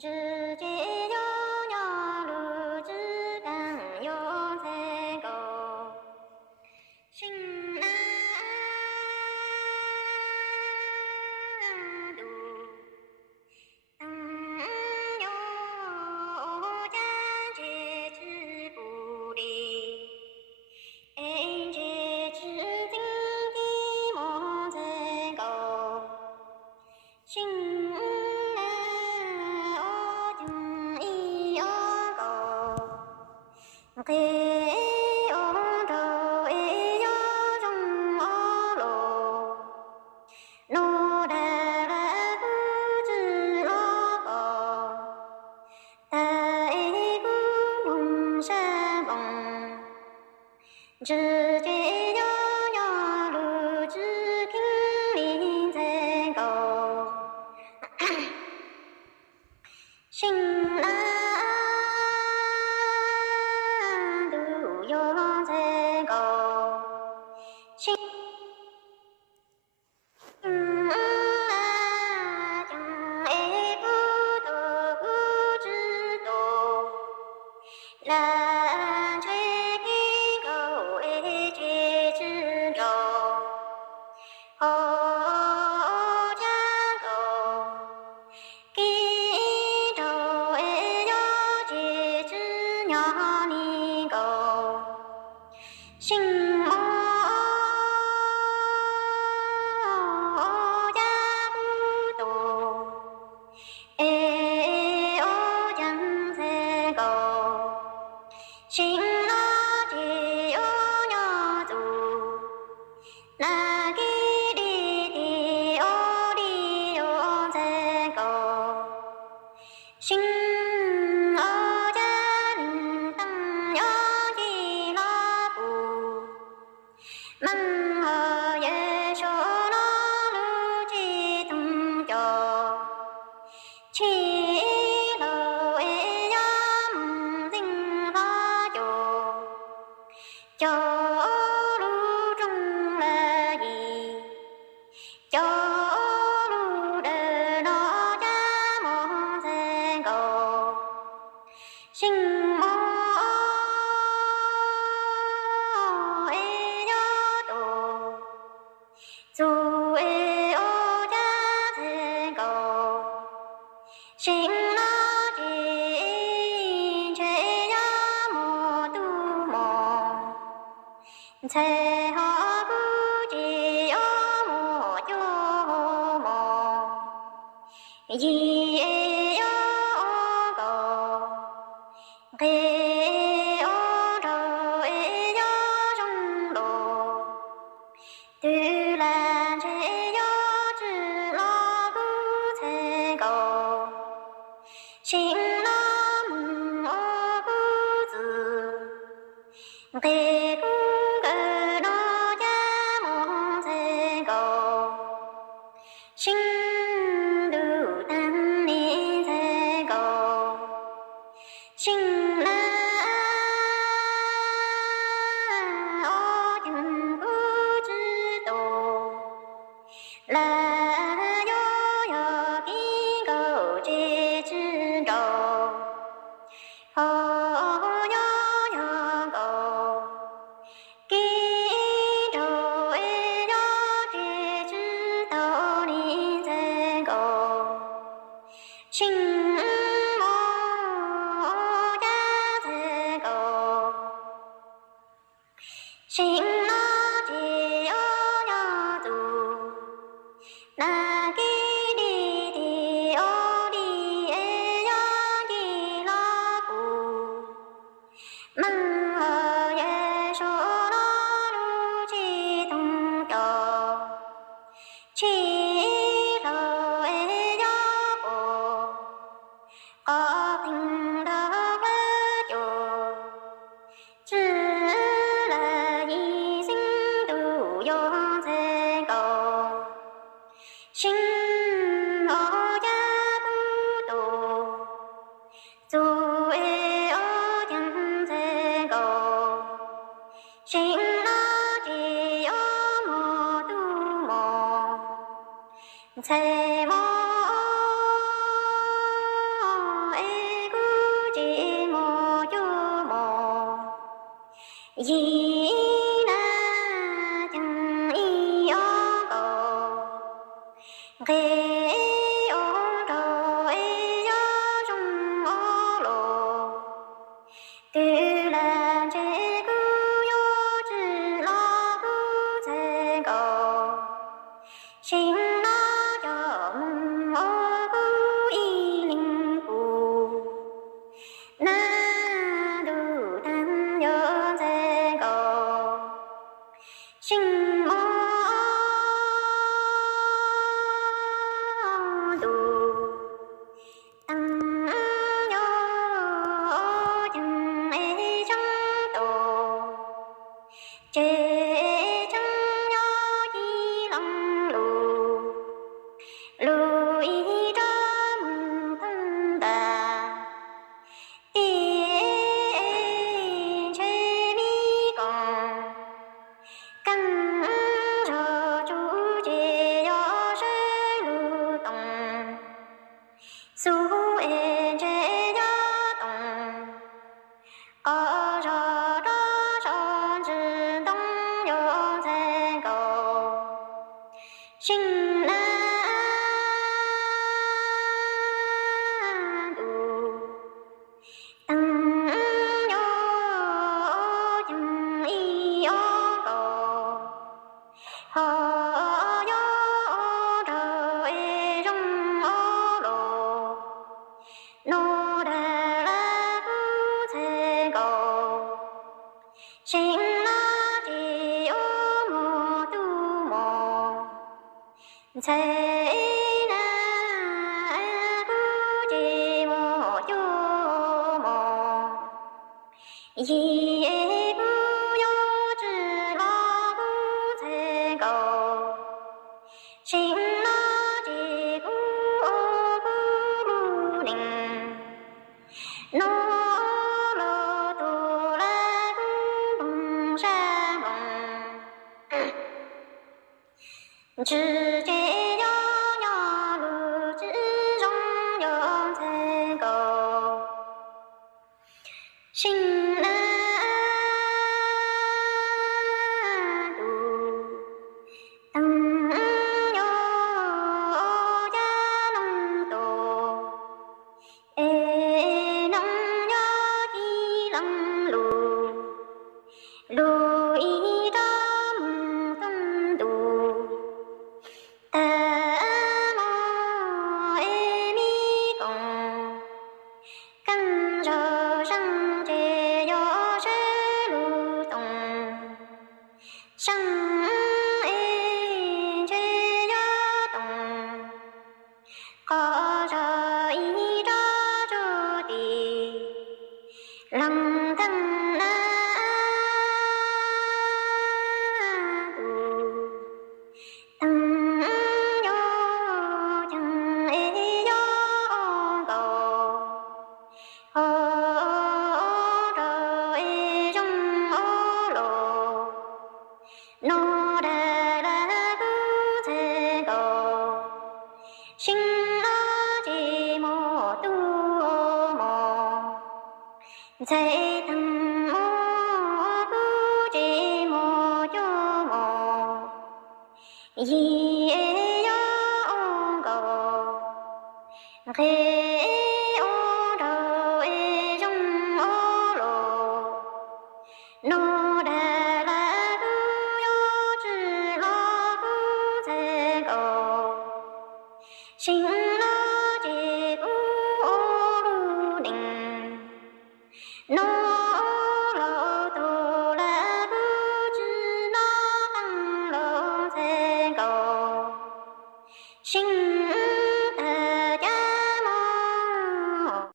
直觉有鸟路之感有才够，心难度，当有家节之不离，节之定的梦才够，心。给ông trời yo trong ô lô nô đà la bu chư lo bò tại cung hùng sa bồng chư chế yo yo lu chư kinh linh thế cầu sinh la là thuê cái cầu ê chê chư trầu hồ cha cầu ký trầu ê yo chê chư nhỏ ni cầu sinh mô cha bu tổ ê ô chẳng thể cầu心那的有鸟族，那给的有的有在高，心我家铃铛有的拉布，门后也说那路的东角，七楼也呀梦境。九路中了一，九路的那家梦在高，心梦哎呀多，祖哎哦家在高，心那的却呀莫度梦。才好不知有么有么，一有个给我头一有中路，对蓝只有只老不才够，心那梦不知给不。心路当你才够，心难我竟不知道，来又有一个节之中，哦哟哟个。心莫家在高，心那的有鸟族，那给的有的哎呀的拉布，门后也说那路的东角，七楼哎呀哦。高平的花酒，只了一心都有才够，心我家不多，祖哎我将才够，心那的有么度么，才么。一那将一样高，给我找一样中路，对了这个有知老不才高，心那叫梦不一零不，那都单有才高，心梦都当有将爱将多，这将有一浪路，路一着梦等的。点吹迷宫，跟着主角要是路东，苏爱这要东，高着高上之东有才高，心难度。当有将一样高，好有这一种路，弄得了不才高，心那的有么多么，才能不寂寞就么。一不有知老不才高，心那的不如灵，诺罗多来不东山梦，直接有鸟路之中有才高，心难度，当有家农多，农有一浪路，路一着梦更多，大梦爱迷宫，跟着上街要是路东，上爱却要东，高着一着着地，浪腾那度，当有将爱要高，这一种路，弄得了不才高，心那寂寞多么，才等我不寂寞就么，也要高，给我这一种路，弄得了不有知老不才高，心